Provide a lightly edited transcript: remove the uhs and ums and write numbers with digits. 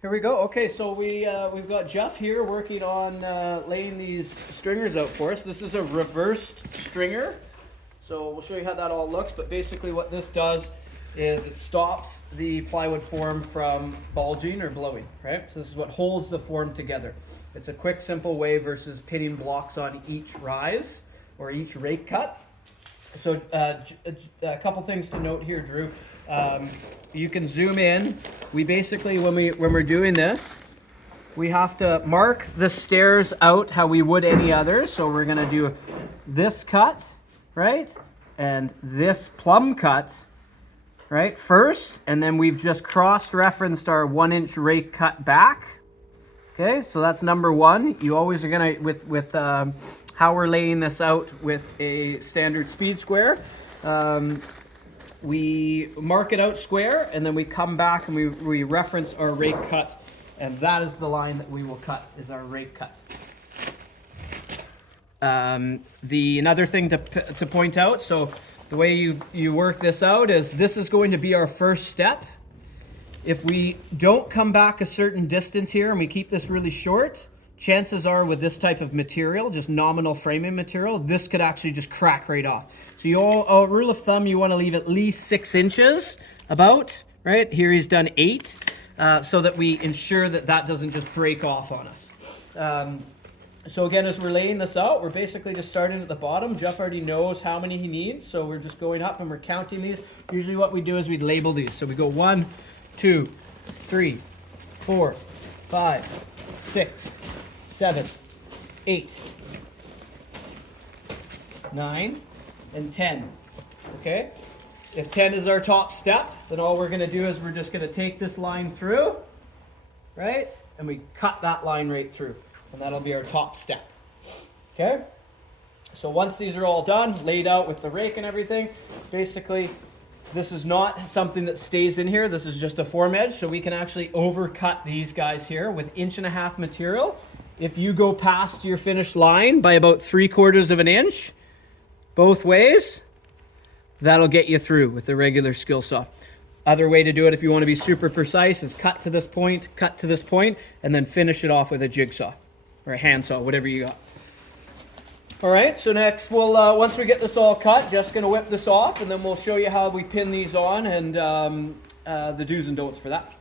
Here we go. Okay, so we've got Jeff here working on laying these stringers out for us. This is a reversed stringer, so we'll show you how that all looks. But basically, what this does is it stops the plywood form from bulging or blowing. Right. So this is what holds the form together. It's a quick, simple way versus pitting blocks on each rise or each rake cut. So a couple things to note here, Drew. You can zoom in. We basically, when we're doing this, we have to mark the stairs out how we would any other. So we're gonna do this cut, right? And this plumb cut, right? First, and then we've just cross-referenced our 1-inch rake cut back. Okay, so that's number one. You always are gonna, with how we're laying this out with a standard speed square. We mark it out square, and then we come back and we reference our rake cut, and that is the line that we will cut, is our rake cut. Another thing to point out, so the way you work this out is this is going to be our first step. If we don't come back a certain distance here and we keep this really short, chances are with this type of material, just nominal framing material, this could actually just crack right off. So rule of thumb, you want to leave at least 6 inches about, right? Here he's done 8, so that we ensure that that doesn't just break off on us. So again, as we're laying this out, we're basically just starting at the bottom. Jeff already knows how many he needs, so we're just going up and we're counting these. Usually what we do is we label these. So we go 1, 2, 3, 4, 5, 6, 7, 8, 9, and 10. Okay? If 10 is our top step, then all we're going to do is we're just going to take this line through, right? And we cut that line right through. And that'll be our top step. Okay? So once these are all done, laid out with the rake and everything, basically this is not something that stays in here. This is just a form edge. So we can actually overcut these guys here with 1.5 inch material. If you go past your finished line by about 3/4 of an inch, both ways, that'll get you through with the regular skill saw. Other way to do it if you want to be super precise is cut to this point, and then finish it off with a jigsaw or a handsaw, whatever you got. All right, so next we'll, once we get this all cut, Jeff's gonna whip this off, and then we'll show you how we pin these on and the do's and don'ts for that.